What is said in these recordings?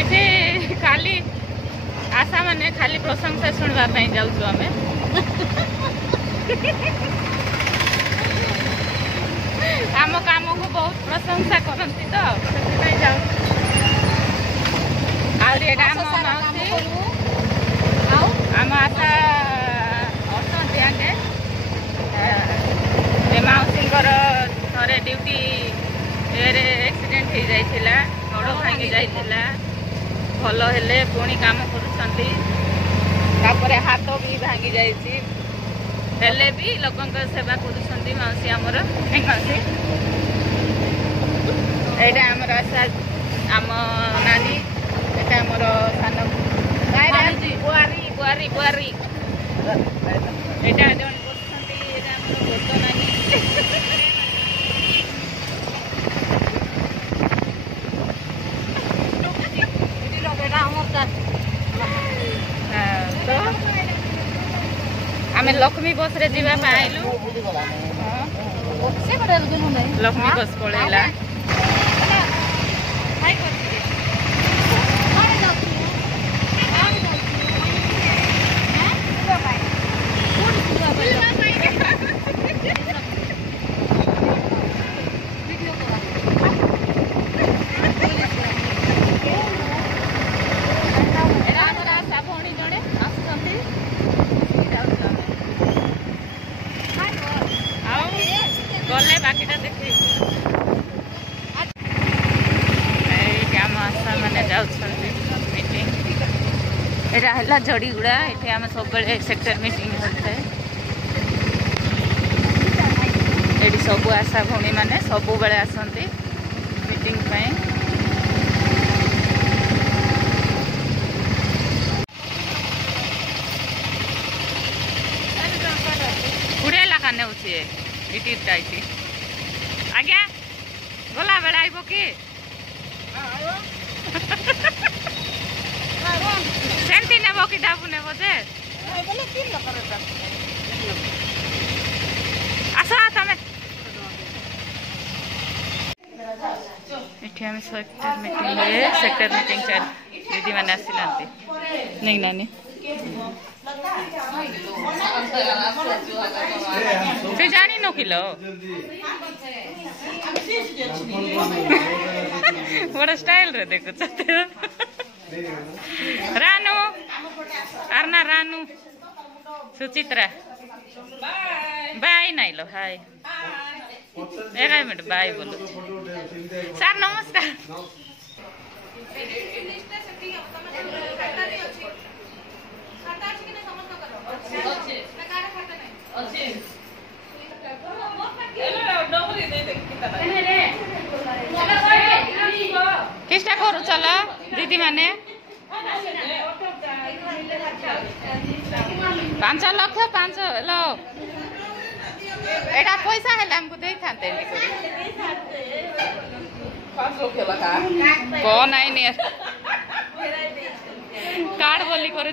एठे खाली आशा माने खाली प्रशंसा सुनवा पई जाउछु हमें आम काम को बहुत प्रशंसा करती तो जाऊ आम आशा अच्छा आगे मौसी थे ड्यूटी एक्सीडेंट हो जाइला गोड़ भांगी जाइला भल हेले पुणी काम कर हाथ भी भांगी जाइए हेले भी लोकों सेवा करुँच मौसी आमर मौसी यहाँ आमर आशा आम नानी एटा आमर सान बुआरी बुआरी बुआरी यहाँ जन गोट नानी तो आम लक्ष्मी बस रे जीवा आइलु लक्ष्मी बस पड़ेला गले बाकीटा देखी आम आशा मैंने मीटिंग यहाँ है जड़ीगुड़ा ये आम सब सेक्टर मीटिंग होता है ये सब आशा भौणी मैंने सब बेले आसती मीटिंग कोड़े लाखा ने आज्ञा गला बेला आइब कि सेमती नेब कि डाबू नेब जे आस तमें ये आम सेक्टर मीटिंग चल दीदी मैंने आसी नहीं नानी से जानी न किलो बड़ा स्टाइल रे देखो रानू अर्ना रानू सुचित्रा बाय नहीं लो हाय एक मिनट बाय बोलो सर नमस्कार किस्टा करू चल दीदी माने 5 लाख 5 लो एटा पैसा है हमको दे थाते कौन आई नहीं कार्ड बोली कर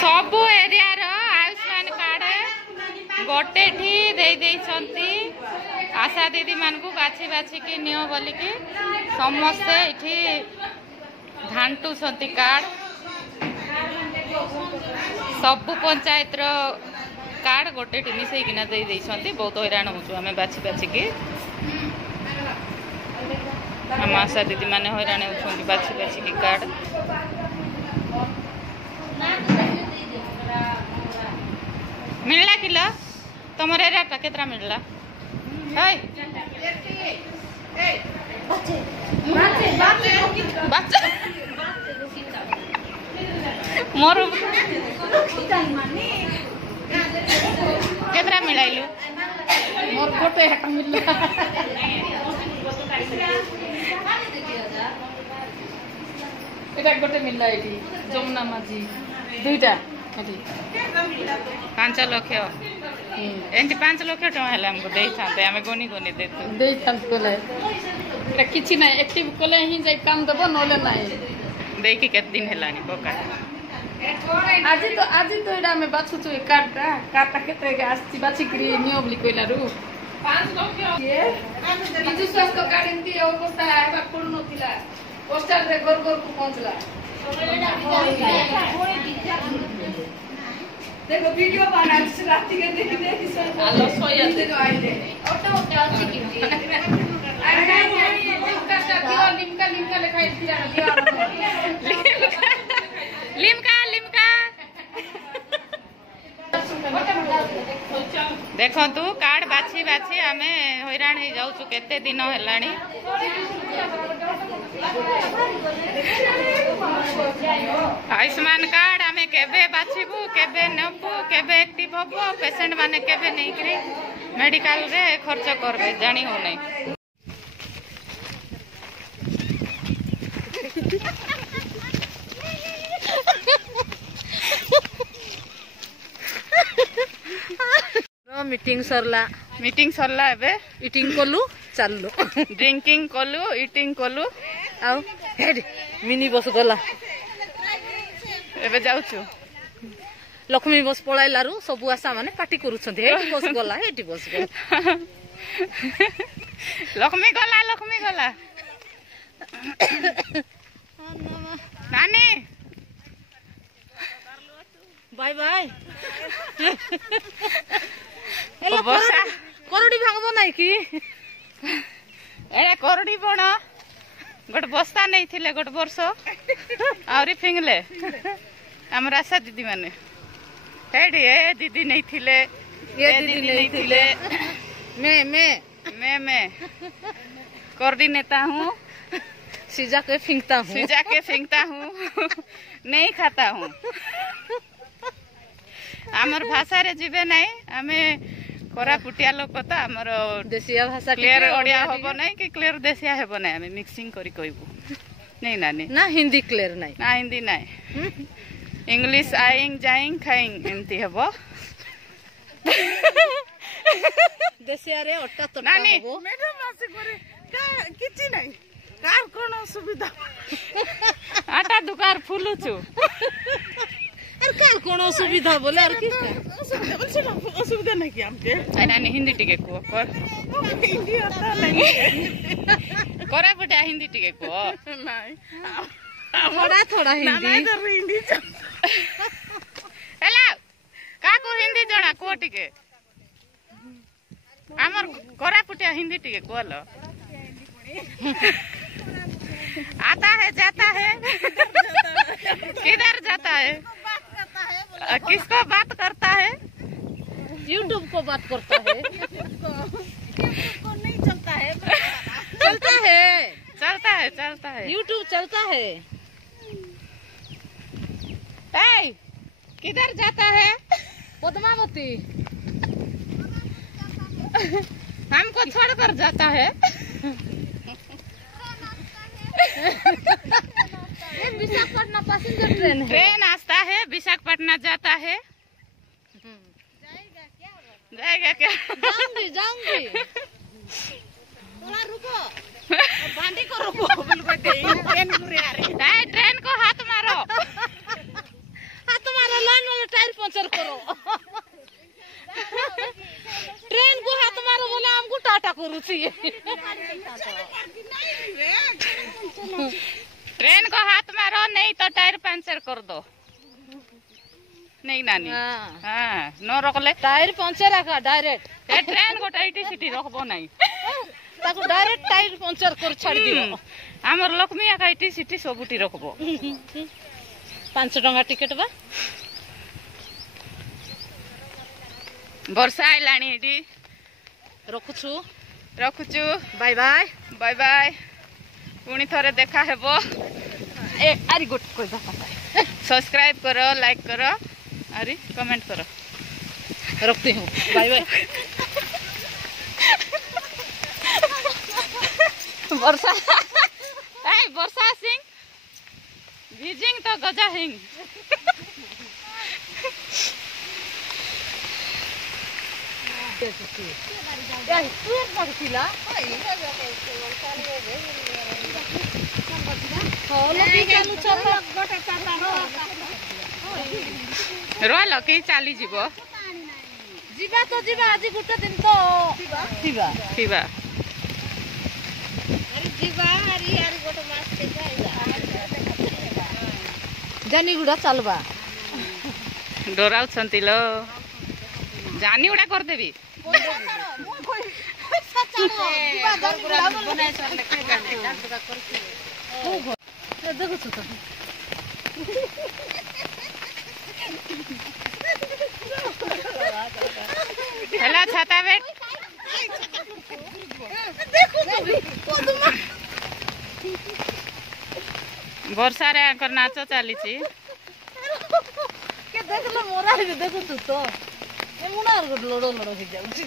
सब एरिया आयुष्मान कार्ड गोटे आशा दीदी मान को बाछी बाछी कि नियो बोलिकी समस्ते ये घाटू कार्ड सबु पंचायत कार्ड गोटे मिसईकिना बहुत हैरान हो बाछी बाछिकी आम आशा दीदी मैंने हैरान होती बाछी बाछिकी कार्ड मिलला किलो तुम एरिया केतरा मिलला मोर केतरा मिलाइलु मोर गोटे मिलला एटा गोटे मिलला एटी जमुना माझी दुईटा एटी 5 लाख एंटी 5 लाख टका है हमको दे थाते हमें गोनी गोनी देते दे थात कोले एटा किछि ना एक्टिव कोले ही जाई काम देबो नले नाही दे के केत दिन हेलानी बोका आज तो एटा में बाछु छु कार्डटा केते आस्ती बाछि करी नियो बोली कोइलारु 5 लाख ये ବିଜୁ ସ୍ୱାସ୍ଥ୍ୟ କାର୍ଡ ଏମିତି ଅବସ୍ଥା ହେବା ପଡୁନଥିଲା ପୋଷ୍ଟାଲରେ ଘର ଘରକୁ ପହଞ୍ଚିଲା। देखो वीडियो बना रात के देखी देखी आलो सोया दिन आइले ओटा ओटा अछि कि अरे लिमका दियो लिमका लिखाई दिया लिमका लिमका देखो तू कार्ड बाछी बाछी आमे हैरान हो जाऊ केते दिन हेलानी आयुष्मान कार्ड आमे केबे बाछिबू केबे नबू केबे एक्टिव हबो पेशेंट माने केबे नहीं करी मेडिकल रे खर्च करबे जानी हो नहीं। मीटिंग सरला एबे ईटिंग कलु चाललो ड्रिंकिंग कलु ईटिंग कलु आउ हेड मिनी बस गला एबे जाउछु लक्ष्मी बस पळाइलारु सबु आशा माने पार्टी करूछन्ते हेडी बस गला लक्ष्मी गला नानी बाय बाय बसा करडी भांगबो नाही की ए करडी बण गोटे बस्ता नहीं थिले गोटे वर्ष आउरी फिंगले हमर आशा दीदी माने हेडी ए दीदी नहीं थिले ये दीदी नहीं थिले मैं कोऑर्डिनेटर हूँ सीजा के फिंगता हूँ नहीं खाता हूँ आमर भाषा रे जीवे नहीं आमे कोरापुटिया लोक तो आमर देसिया भाषा क्लियर ओडिया होबो नहीं कि क्लियर देसिया हेबो नहीं आमे मिक्सिंग करी कहबो नहीं नानी ना हिंदी क्लियर नहीं ना हिंदी नहीं इंग्लिश आइंग जाइंग खाइंग एमती हेबो देसिया रे अट्टा तो नानी मैडम आसे करे किछि नहीं कार कोन सुविधा आटा दुकान फुलु छु अरे कार कोन सुविधा बोले अरे की असुविधा नहीं कि हमके नानी हिंदी टिके को कर हिंदी आता नहीं कोरा बटा हिंदी टिके को नहीं थोड़ा हिंदी ना तो हिंदी हेलो काको हिंदी जणा को टिके हमर कोरापुटिया हिंदी टिके कोलो आता है जाता है किधर जाता है किसको बात करता है यूट्यूब को बात करता है को नहीं चलता है चलता है यूट्यूब चलता है। ए किधर जाता है पद्मावती हमको छोड़कर जाता है विशाखापट्टनम पैसेंजर ट्रेन है ट्रेन आता है विशाखापट्टनम जाता है जाएगा क्या जाऊंगी थोड़ा रुको बांडी को रुको बिल्कुल ट्रेन को हाथ मारो लाइन वाला टायर पंचर करो ट्रेन को हाथ मारो बोले हमको टाटा करू चाहिए ट्रेन को हाथ मारो नहीं तो टायर पंचर कर दो नहीं नानी हाँ न रखले टायर पंचर आका डायरेक्ट ट्रेन को टाइटी सिटी रखबो नहीं ताको डायरेक्ट टायर पंचर कर छाड़ दियो हमर लक्ष्मी आका इटी सिटी सबुटी रखबो 500 टका टिकट बा वर्षा आइलानी एटी रखुछु बाय बाय बाय बाय पुणी थरे देखा हेबो ए अरे गुड कोई बात सब्सक्राइब करो लाइक करो अरे कमेंट करो रखती हूँ बाय बाय वर्षा सिंह बीजिंग तो गजा हिंग रल के चली जीव जीवा तो जीवा आज गोटे दिन तो थिबा ଜାନି ଗୁଡା ଚାଲବା ଡରାଉଛନ୍ତି ଲୋ ଜାନି ଗୁଡା କରିଦେବି ଦେଖୁଛୁ ତ ହେଲା ଛାତା ବେଟ ବର୍ଷାରେ ଆଙ୍କର ନାଚ ଚାଲିଛି ଦେଖିଲ ମୋରା ଦେଖୁଛୁ ତ ଏ ମୁଣା ଲୋଡ ଲୋଡ ହେଇଯାଉଛି